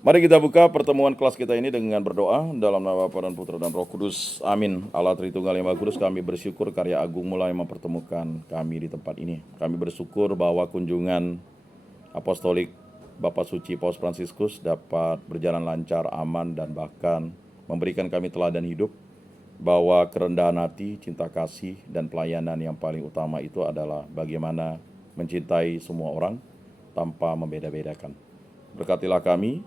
Mari kita buka pertemuan kelas kita ini dengan berdoa dalam nama Bapa dan Putra dan Roh Kudus. Amin. Allah Tritunggal yang Maha Kudus, kami bersyukur karya agung mulai mempertemukan kami di tempat ini. Kami bersyukur bahwa kunjungan apostolik Bapak Suci Paus Fransiskus dapat berjalan lancar, aman, dan bahkan memberikan kami teladan hidup bahwa kerendahan hati, cinta kasih, dan pelayanan yang paling utama itu adalah bagaimana mencintai semua orang tanpa membeda-bedakan. Berkatilah kami,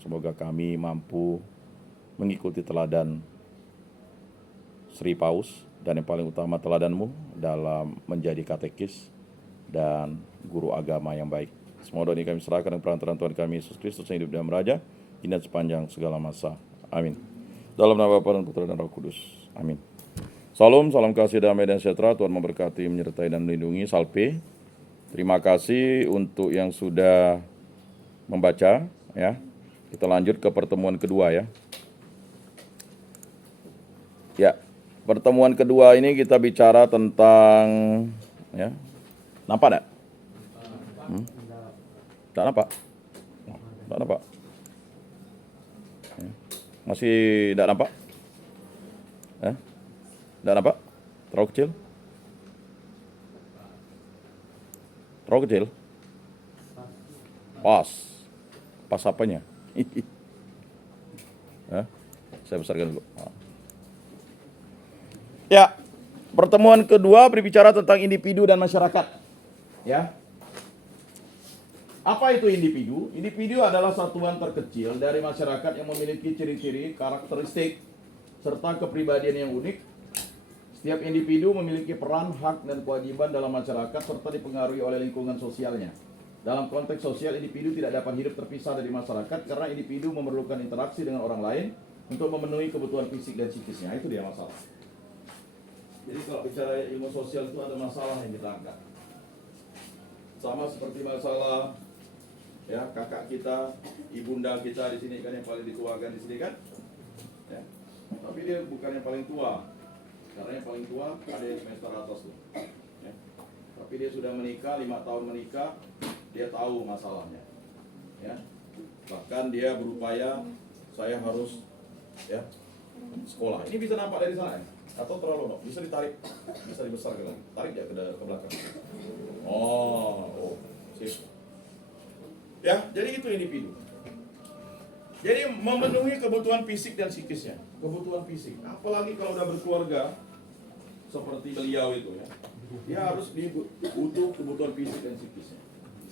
semoga kami mampu mengikuti teladan Sri Paus dan yang paling utama teladanmu dalam menjadi katekis dan guru agama yang baik. Semua doa ini kami serahkan dengan perantaraan Tuhan kami Yesus Kristus yang hidup dan beraja kini dan sepanjang segala masa. Amin. Dalam nama Bapa dan Putra dan Roh Kudus. Amin. Salam kasih, damai dan sejahtera. Tuhan memberkati, menyertai dan melindungi. Salpe. Terima kasih untuk yang sudah membaca, ya. Kita lanjut ke pertemuan kedua, ya. Ya, pertemuan kedua ini kita bicara tentang, ya. Nampak enggak? Enggak nampak? Enggak nampak. Masih enggak nampak? Enggak nampak? Terlalu kecil? Terlalu kecil? Pas apanya? Saya besarkan dulu. Ya, pertemuan kedua berbicara tentang individu dan masyarakat. Ya. Apa itu individu? Individu adalah satuan terkecil dari masyarakat yang memiliki ciri-ciri, karakteristik, serta kepribadian yang unik. Setiap individu memiliki peran, hak, dan kewajiban dalam masyarakat serta dipengaruhi oleh lingkungan sosialnya. Dalam konteks sosial, individu tidak dapat hidup terpisah dari masyarakat karena individu memerlukan interaksi dengan orang lain untuk memenuhi kebutuhan fisik dan psikisnya. Itu dia masalah. Jadi kalau bicara ilmu sosial itu ada masalah yang kita angkat. Sama seperti masalah ya kakak kita, ibunda kita di sini kan yang paling dituakan di sini kan. Ya. Tapi dia bukan yang paling tua. Karena yang paling tua ada yang semester atas tuh. Ya. Tapi dia sudah menikah, 5 tahun menikah, dia tahu masalahnya. Ya. Bahkan dia berupaya, saya harus ya sekolah. Ini bisa nampak dari sana ya? Atau terlalu longok? Bisa ditarik, bisa dibesarkan lagi. Tarik ya ke belakang. Oh, sip. Ya, jadi itu individu. Jadi memenuhi kebutuhan fisik dan psikisnya. Kebutuhan fisik, apalagi kalau udah berkeluarga seperti beliau itu ya. Dia harus butuh kebutuhan fisik dan psikisnya.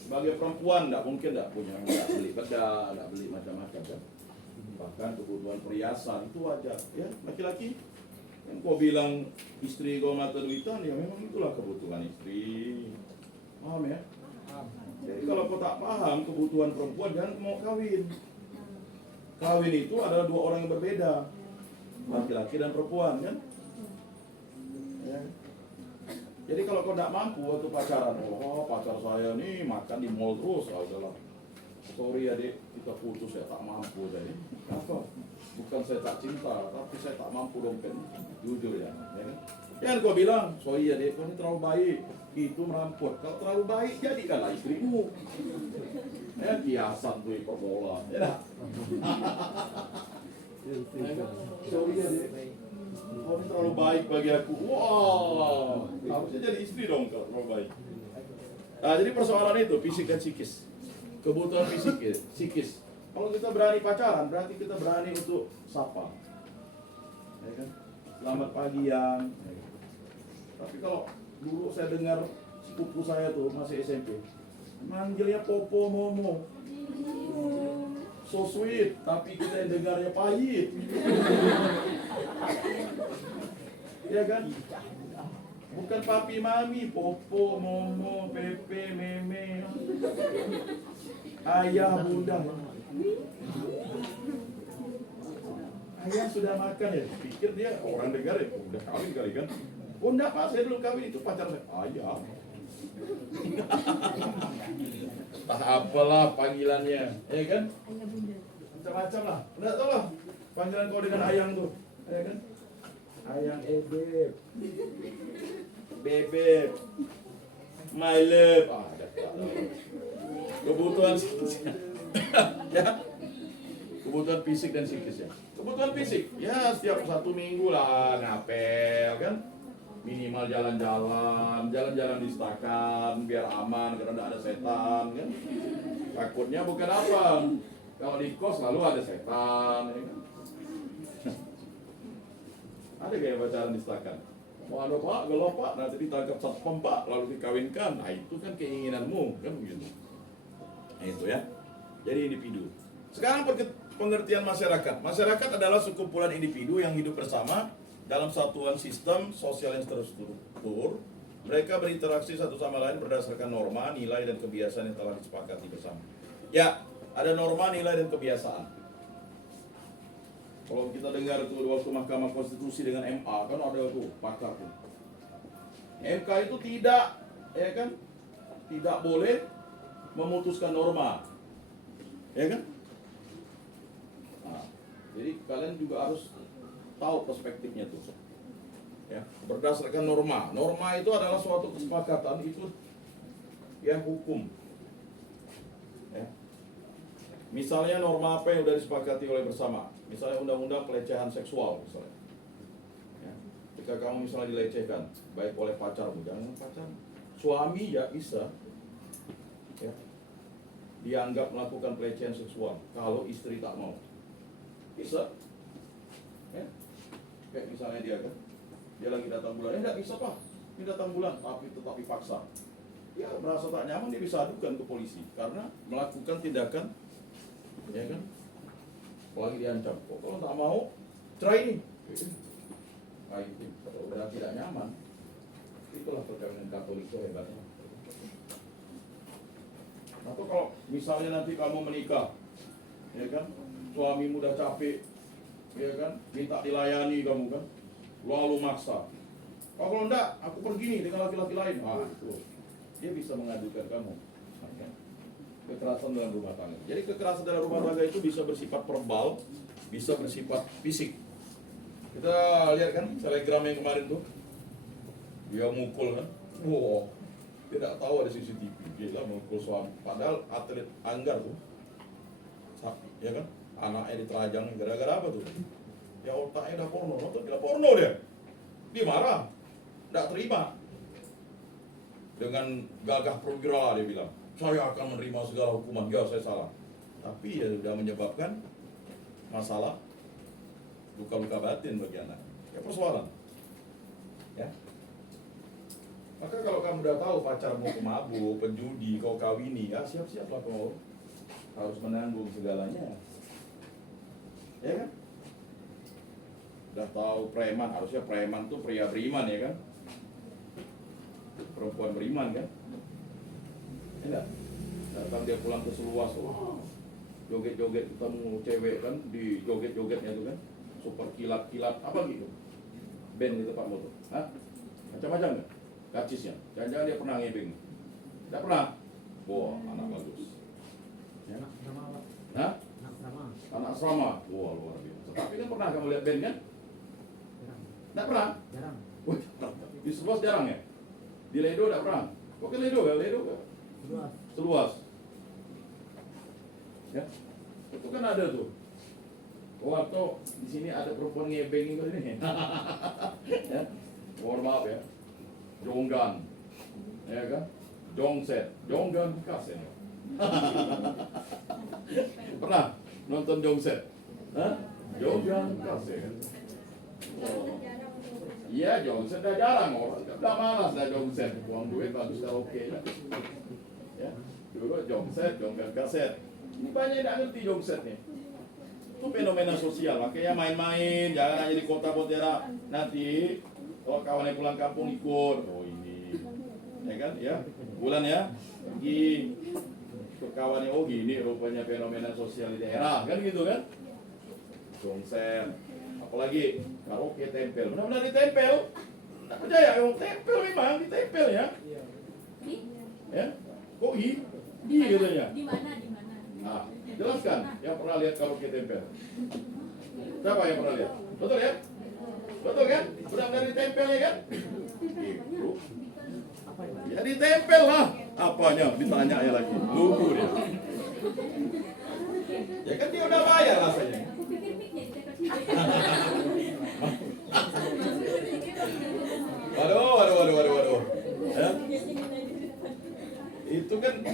Sebagai perempuan enggak mungkin enggak punya, enggak beli bedak, enggak beli macam-macam kan. Bahkan kebutuhan perhiasan itu wajar ya. Laki-laki yang kau bilang istri kau mata duitan, ya memang itulah kebutuhan istri. Paham ya? Jadi kalau kau tak paham kebutuhan perempuan, jangan mau kawin. Kawin itu adalah dua orang yang berbeda, laki-laki dan perempuan kan. Ya. Jadi kalau kau tidak mampu waktu pacaran, oh pacar saya nih makan di mall terus, adalah sorry adik, kita putus ya, tak mampu saya. Apa? Bukan saya tak cinta, tapi saya tak mampu dompet. Jujur ya, ya kan? Jangan kau bilang, sorry adik, kau ini terlalu baik, itu merampok. Kalau terlalu baik, jadikanlah istrimu. Ya kiasan tuh hiperbola, ya. Sorry adik, kau ini terlalu baik bagi aku. Wow, harusnya jadi istri dong kalau terlalu baik. Nah, jadi persoalan itu fisik dan psikis. Kebutuhan fisik, psikis. Kalau kita berani pacaran, berarti kita berani untuk sapa. Ya kan? Selamat pagi yang. Tapi kalau dulu saya dengar sepupu saya tuh masih SMP, manggilnya Popo Momo. So sweet, tapi kita yang dengarnya pahit. Ya kan? Bukan papi mami, Popo, Momo, Pepe, Meme, ayah, bunda. Ayah sudah makan ya? Pikir dia orang dengar ya, udah kawin kali kan? Oh enggak pak, saya belum kawin, itu pacar saya. Ayah. Tak apalah panggilannya, ya kan? Macam-macam lah, enggak tahu lah panggilan kau dengan ayang tuh, ya kan? Ayang Ebeb, Bebeb, my love, kebutuhan ya. kebutuhan fisik dan psikis ya. Kebutuhan fisik, ya setiap 1 minggu lah ngapel kan. Minimal jalan-jalan distakan biar aman karena tidak ada setan kan. Takutnya bukan apa, kalau di kos lalu ada setan ya kan? Ada kayak pacaran distakan. Mau ada pak, gelap pak, nanti ditangkap satpam pak, lalu dikawinkan. Nah itu kan keinginanmu kan begitu. Nah itu ya. Jadi individu. Sekarang pengertian masyarakat. Masyarakat adalah sekumpulan individu yang hidup bersama dalam satuan sistem sosial yang terstruktur. Mereka berinteraksi satu sama lain berdasarkan norma, nilai, dan kebiasaan yang telah disepakati bersama. Ya, ada norma, nilai, dan kebiasaan. Kalau kita dengar itu waktu Mahkamah Konstitusi dengan MA, kan ada tuh pakar tuh. MK itu tidak, ya kan, tidak boleh memutuskan norma, ya kan? Nah, jadi kalian juga harus tahu perspektifnya tuh. Ya, berdasarkan norma. Norma itu adalah suatu kesepakatan, itu ya hukum. Ya. Misalnya norma apa yang sudah disepakati oleh bersama. Misalnya undang-undang pelecehan seksual misalnya. Ya. Jika kamu misalnya dilecehkan, baik oleh pacarmu, jangan pacar, suami ya bisa. Ya. Dianggap melakukan pelecehan seksual kalau istri tak mau. Bisa. Ya. Kayak misalnya dia kan, dia lagi datang bulan, enggak bisa pak, ini datang bulan, tapi tetap dipaksa. Ya merasa tak nyaman, dia bisa adukan ke polisi karena melakukan tindakan, ya kan? Apalagi diancam, kalau tak mau, cerai nih. Nah itu, kalau udah tidak nyaman, itulah perkawinan Katolik itu hebatnya. Atau kalau misalnya nanti kamu menikah, ya kan, suamimu udah capek, ya kan, minta dilayani kamu kan, lalu maksa. Kalau enggak, aku pergi nih dengan laki-laki lain. Ah itu, dia bisa mengadukan kamu. Ya. Kekerasan dalam rumah tangga. Jadi kekerasan dalam rumah tangga itu bisa bersifat verbal, bisa bersifat fisik. Kita lihat kan telegram yang kemarin tuh, dia mukul kan, wow, dia tidak tahu ada CCTV, dia mukul suami. Padahal atlet Anggar tuh, ya kan, anaknya diterajang gara-gara apa tuh? Ya otaknya udah porno, nonton gila porno dia marah, tidak terima. Dengan gagah perwira dia bilang, saya akan menerima segala hukuman, ya saya salah. Tapi ya sudah menyebabkan masalah luka-luka batin bagi anak. Ya persoalan. Ya. Maka kalau kamu udah tahu pacarmu pemabuk, penjudi, kau kawini, ya siap-siaplah kau harus menanggung segalanya. Ya kan? Udah tahu preman, harusnya preman tuh pria beriman ya kan? Perempuan beriman kan? Enggak? Datang dia pulang ke Seluas, wah, joget-joget ketemu cewek kan, di joget-jogetnya itu kan, super kilat-kilat, apa gitu? Band di tempat motor, hah? Macam-macam kan? Karcisnya, jangan-jangan dia pernah ngebeng? Tidak pernah? Wah, anak bagus. Ya? Hah? Anak asrama, wah luar biasa. Tapi kan pernah kamu lihat band kan? Tidak pernah? Jarang. Di Seluas jarang ya? Di Ledo tidak pernah? Kok ke Ledo ya? Ledo kan? Seluas. Ya, itu kan ada tuh. Oh atau di sini ada perempuan ngebeng itu ini. Ya, mohon maaf ya. Jonggan, ya kan? Jongset, Jonggan bekas ya. Pernah nonton Jongset? Hah? Jonggan bekas ya kan? Oh. Iya Jongset udah jarang orang, udah malas dah Jongset. Uang duit bagus dah oke lah. Ya, dulu Jongset, Jonggan kaset. Ini banyak yang tidak ngerti Jongset nih. Itu fenomena sosial, makanya main-main, jangan hanya di kota Pontianak. Nanti kalau kawannya pulang kampung ikut, oh ini, ya kan, ya, bulan ya, pergi ke kawannya, oh gini rupanya fenomena sosial di daerah, kan gitu kan? Jongset, apalagi karaoke tempel, benar-benar ditempel, tak percaya, kalau tempel memang ditempel ya, ya, kok katanya. Di mana? Nah, jelaskan yang pernah lihat karaoke tempel. Siapa yang pernah lihat? Betul ya? Betul kan? Benar-benar ditempel ya kan? Gitu. Ya ditempel lah. Apanya? Ditanya ya lagi. Lugu dia. Ya kan dia udah bayar rasanya.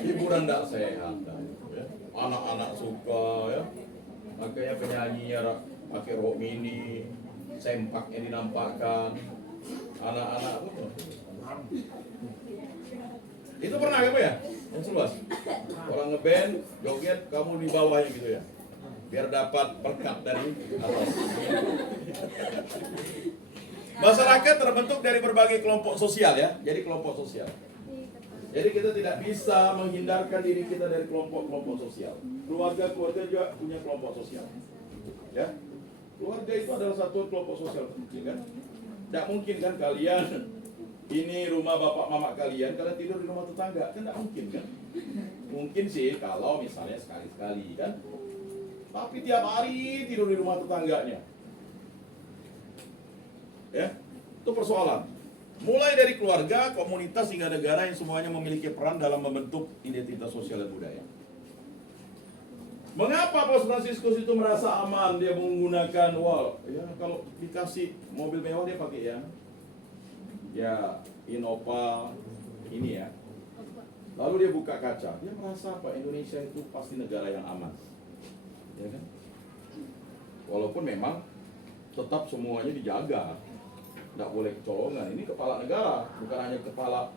hiburan tidak sehat dah, ya. Anak-anak suka ya, makanya penyanyinya pakai rok mini, sempaknya dinampakkan, anak-anak tuh. Itu pernah kamu ya? Yang seluas orang ngeband, joget, kamu di bawahnya gitu ya, biar dapat berkat dari atas. Masyarakat terbentuk dari berbagai kelompok sosial ya, jadi kelompok sosial. Jadi kita tidak bisa menghindarkan diri kita dari kelompok-kelompok sosial. Keluarga-keluarga juga punya kelompok sosial. Ya, keluarga itu adalah satu kelompok sosial penting kan. Tidak mungkin kan kalian ini rumah bapak mama kalian tidur di rumah tetangga, kan tidak mungkin kan. Mungkin sih kalau misalnya sekali-sekali kan. Tapi tiap hari tidur di rumah tetangganya. Ya, itu persoalan. Mulai dari keluarga, komunitas hingga negara yang semuanya memiliki peran dalam membentuk identitas sosial dan budaya. Mengapa Paus Fransiskus itu merasa aman dia menggunakan ya kalau dikasih mobil mewah dia pakai ya Innova ini ya. Lalu dia buka kaca, dia merasa apa? Indonesia itu pasti negara yang aman, ya kan? Walaupun memang tetap semuanya dijaga. Tidak boleh kecolongan. Ini kepala negara, bukan hanya kepala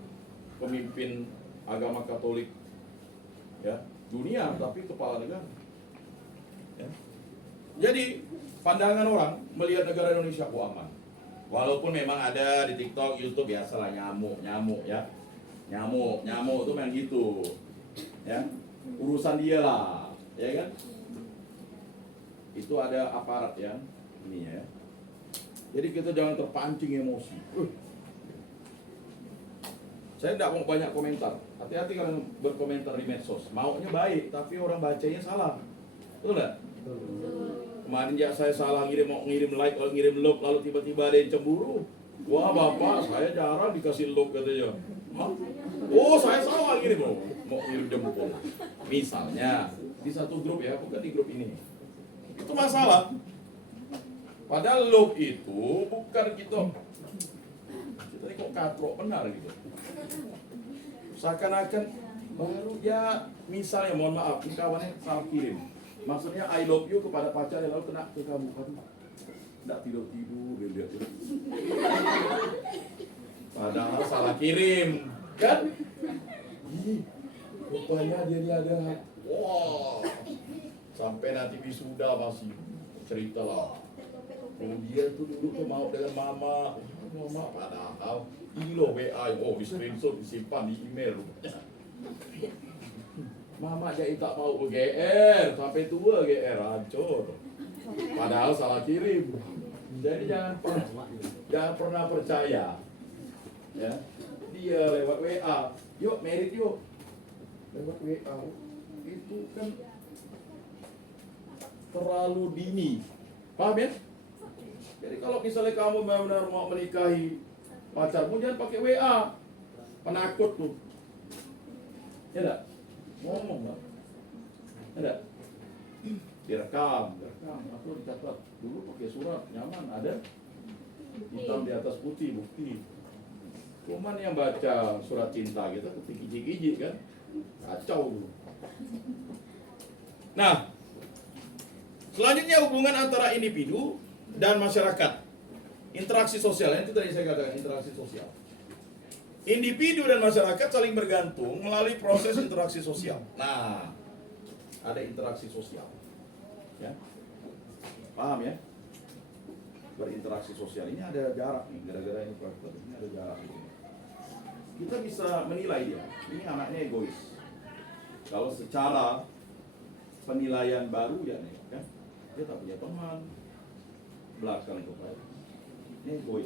pemimpin agama Katolik ya dunia, tapi kepala negara. Ya. Jadi pandangan orang melihat negara Indonesia aman. Walaupun memang ada di TikTok, YouTube biasalah nyamuk ya, nyamuk itu main gitu, ya urusan dia lah, ya kan? Itu ada aparat ya, ini ya. Jadi kita jangan terpancing emosi. Saya tidak mau banyak komentar. Hati-hati kalian berkomentar di medsos. Maunya baik, tapi orang bacanya salah. Betul nggak? Kemarin ya saya salah mau ngirim like, kalau ngirim love, lalu tiba-tiba ada yang cemburu. Wah bapak, saya jarang dikasih love katanya. Hah? Oh saya salah ngirim mau ngirim jempol. Misalnya di satu grup ya, bukan di grup ini. Itu masalah. Padahal love itu bukan kita ini kok katrok benar gitu. Seakan-akan baru ya misalnya mohon maaf, kawannya salah kirim. Maksudnya I love you kepada pacar yang lalu kena ke kamu kan. Tidak tidur-tidur lihat itu. Padahal salah kirim, kan? Ih, rupanya dia ada. Wow. Sampai nanti wisuda masih cerita lah. Oh dia tuh dulu tuh mau dengan mama padahal ini loh WA, di screenshot disimpan di email. Mama jadi tak mau GR sampai tua GR hancur. Padahal salah kirim. Jadi jangan pernah percaya. Ya, dia lewat WA, yuk merit yuk. Lewat WA itu kan terlalu dini. Paham ya? Jadi kalau misalnya kamu benar-benar mau menikahi pacarmu, jangan pakai WA. Penakut tuh. Ya enggak? Ngomong enggak? Ya enggak? Direkam atau dicatat. Dulu pakai surat, nyaman, ada hitam di atas putih, bukti. Cuman yang baca surat cinta kita ketik gigi-gigi kan? Kacau dulu. Nah, selanjutnya hubungan antara individu dan masyarakat. Interaksi sosial, itu tadi saya katakan interaksi sosial. Individu dan masyarakat saling bergantung melalui proses interaksi sosial. Nah, ada interaksi sosial. Ya. Paham ya? Berinteraksi sosial ini ada jarak nih, gara-gara ini praktek ini ada jarak ini. Kita bisa menilai dia. Ini anaknya egois. Kalau secara penilaian baru ya nih, kan? Dia tak punya teman. Belakang itu Pak. Ini egois.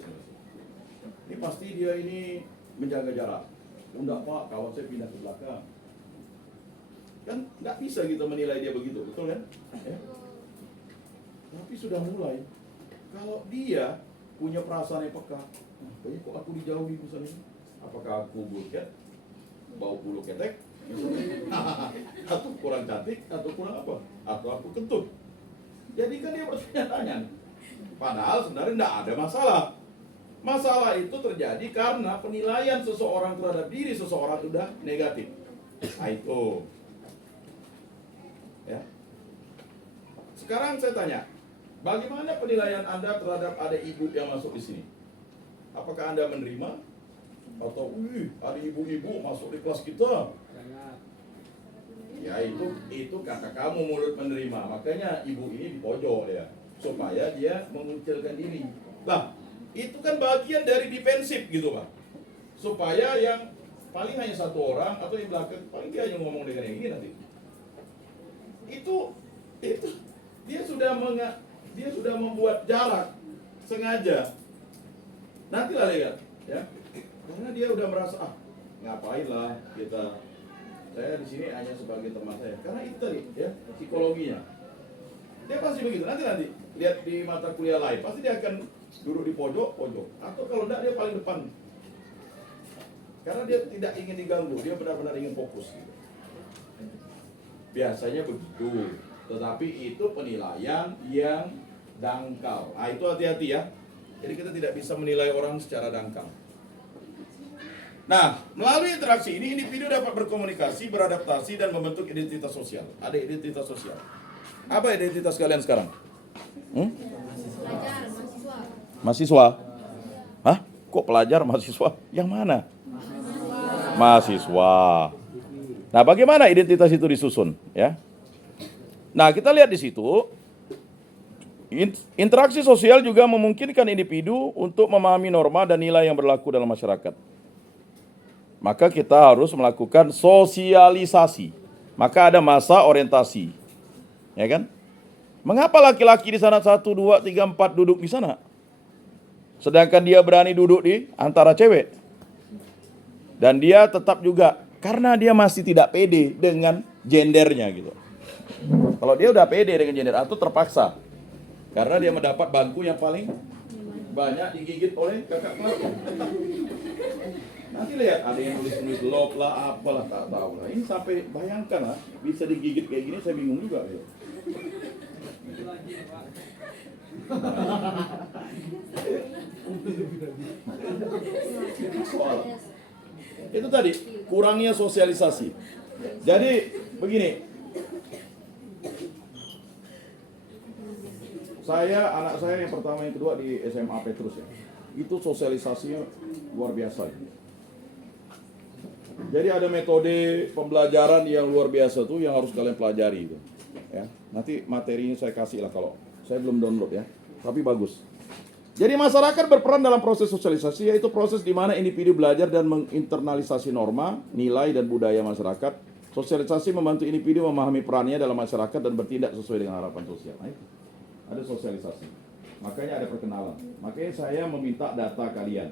Ini pasti dia ini menjaga jarak. Enggak Pak, kawan saya pindah ke belakang. Kan nggak bisa kita menilai dia begitu, betul kan? Ya? Tapi sudah mulai. Kalau dia punya perasaan yang peka, kayaknya kok aku dijauhi misalnya. Apakah aku buket, bau bulu ketek, atau kurang cantik, atau kurang apa? Atau aku kentut. Jadi kan dia bertanya-tanya. Padahal sebenarnya tidak ada masalah. Masalah itu terjadi karena penilaian seseorang terhadap diri seseorang sudah negatif. Nah itu. Ya. Sekarang saya tanya, bagaimana penilaian Anda terhadap ada ibu yang masuk di sini? Apakah Anda menerima? Atau, ada ibu-ibu masuk di kelas kita? Ya itu kata kamu mulut menerima. Makanya ibu ini di pojok ya, supaya dia mengucilkan diri. Nah, itu kan bagian dari defensif gitu Pak. Supaya yang paling hanya satu orang atau yang belakang paling dia hanya ngomong dengan yang ini nanti. Itu dia sudah membuat jarak sengaja. Nantilah lihat ya. Karena dia udah merasa ngapain lah saya di sini hanya sebagai teman saya. Karena itu tadi ya psikologinya. Dia pasti begitu. Nanti lihat di mata kuliah lain pasti dia akan duduk di pojok atau kalau enggak dia paling depan. Karena dia tidak ingin diganggu, dia benar-benar ingin fokus gitu. Biasanya begitu. Tetapi itu penilaian yang dangkal. Nah, itu hati-hati ya. Jadi kita tidak bisa menilai orang secara dangkal. Nah, melalui interaksi ini individu dapat berkomunikasi, beradaptasi, dan membentuk identitas sosial. Ada identitas sosial. Apa identitas kalian sekarang? Pelajar, mahasiswa. Mahasiswa? Hah? Kok pelajar, mahasiswa? Yang mana? Mahasiswa. Nah, bagaimana identitas itu disusun? Ya. Nah, kita lihat di situ. Interaksi sosial juga memungkinkan individu untuk memahami norma dan nilai yang berlaku dalam masyarakat. Maka kita harus melakukan sosialisasi. Maka ada masa orientasi. Ya kan? Mengapa laki-laki di sana 1, 2, 3, 4 duduk di sana? Sedangkan dia berani duduk di antara cewek. Dan dia tetap juga, karena dia masih tidak pede dengan gendernya gitu. Kalau dia udah pede dengan gender atau terpaksa. Karena dia mendapat bangku yang paling banyak digigit oleh kakak kelasnya. Nanti lihat ada yang tulis lop lah, apalah tak tahu lah. Ini sampai bayangkan lah, bisa digigit kayak gini saya bingung juga ya. Soal itu tadi kurangnya sosialisasi. Jadi begini, anak saya yang pertama yang kedua di SMA Petrus ya, itu sosialisasinya luar biasa. Jadi ada metode pembelajaran yang luar biasa tuh yang harus kalian pelajari itu. Ya, nanti materinya saya kasih lah kalau saya belum download ya, tapi bagus. Jadi masyarakat berperan dalam proses sosialisasi, yaitu proses di mana individu belajar dan menginternalisasi norma, nilai dan budaya masyarakat. Sosialisasi membantu individu memahami perannya dalam masyarakat dan bertindak sesuai dengan harapan sosial. Nah, itu. Ada sosialisasi. Makanya ada perkenalan. Makanya saya meminta data kalian.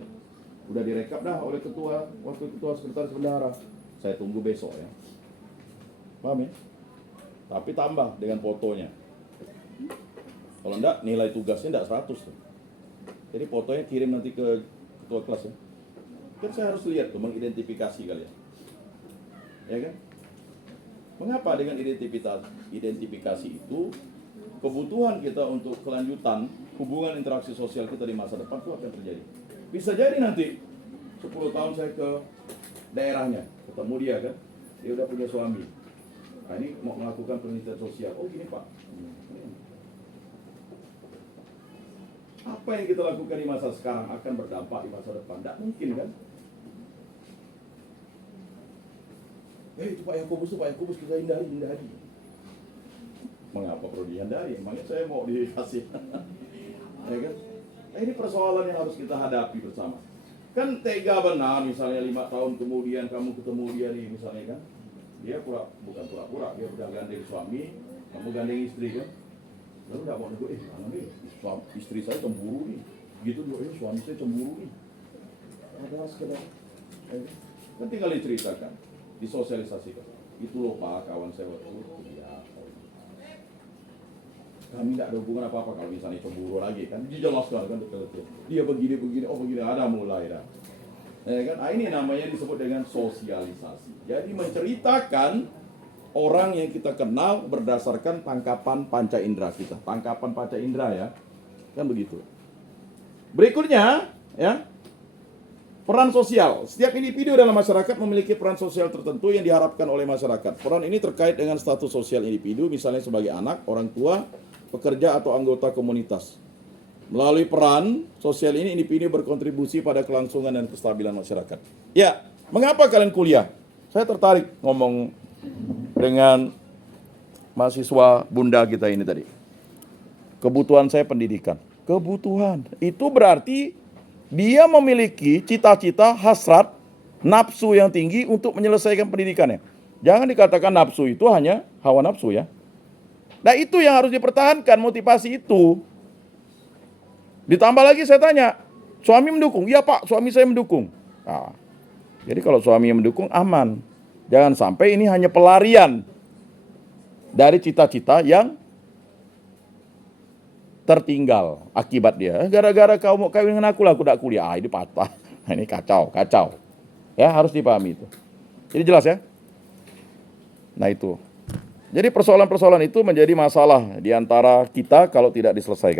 Udah direkap dah oleh wakil ketua sekretaris bendahara. Saya tunggu besok ya. Paham ya? Tapi tambah dengan fotonya. Kalau enggak nilai tugasnya enggak 100 tuh. Jadi fotonya kirim nanti ke ketua kelas ya. Kan saya harus lihat tuh, mengidentifikasi kalian. Ya kan? Mengapa dengan identifikasi itu kebutuhan kita untuk kelanjutan hubungan interaksi sosial kita di masa depan itu akan terjadi. Bisa jadi nanti 10 tahun saya ke daerahnya, ketemu dia kan, dia udah punya suami. Nah ini mau melakukan penelitian sosial. Oh gini Pak, apa yang kita lakukan di masa sekarang akan berdampak di masa depan? Tidak mungkin kan? Itu Pak Yakobus kita hindari. Mengapa perlu dihindari? Emangnya saya mau dikasih? Ya kan? Nah, ini persoalan yang harus kita hadapi bersama. Kan tega benar misalnya 5 tahun kemudian kamu ketemu dia nih misalnya kan. Dia bukan pura-pura, dia udah gandeng suami, kamu gandeng istri kan. Lalu gak mau nego, mana nih istri saya cemburu nih. Gitu loh, suami saya cemburu nih. Ada sekedar. Kan tinggal diceritakan, disosialisasikan. Itu loh Pak, kawan saya waktu itu. Kami tidak ada hubungan apa-apa kalau misalnya cemburu lagi kan dijelaskan kan betul-betul. Dia begini, oh begini, ada mulai dah. Ya kan? Nah, ini namanya disebut dengan sosialisasi. Jadi menceritakan orang yang kita kenal berdasarkan tangkapan panca indera kita. Tangkapan panca indera ya. Kan begitu. Berikutnya ya. Peran sosial. Setiap individu dalam masyarakat memiliki peran sosial tertentu yang diharapkan oleh masyarakat. Peran ini terkait dengan status sosial individu, misalnya sebagai anak, orang tua, pekerja, atau anggota komunitas. Melalui peran sosial ini, individu berkontribusi pada kelangsungan dan kestabilan masyarakat. Ya, mengapa kalian kuliah? Saya tertarik ngomong dengan mahasiswa bunda kita ini tadi. Kebutuhan saya pendidikan. Kebutuhan. Itu berarti dia memiliki cita-cita, hasrat, nafsu yang tinggi untuk menyelesaikan pendidikannya. Jangan dikatakan nafsu itu hanya hawa nafsu ya. Nah itu yang harus dipertahankan, motivasi itu. Ditambah lagi saya tanya, suami mendukung? Iya Pak, suami saya mendukung. Nah, jadi kalau suami yang mendukung aman. Jangan sampai ini hanya pelarian dari cita-cita yang tertinggal akibat dia. Gara-gara kau mau kawin dengan aku lah, aku tidak kuliah. Ini patah. Ini kacau. Ya harus dipahami itu. Jadi jelas ya. Nah itu. Jadi persoalan-persoalan itu menjadi masalah di antara kita kalau tidak diselesaikan.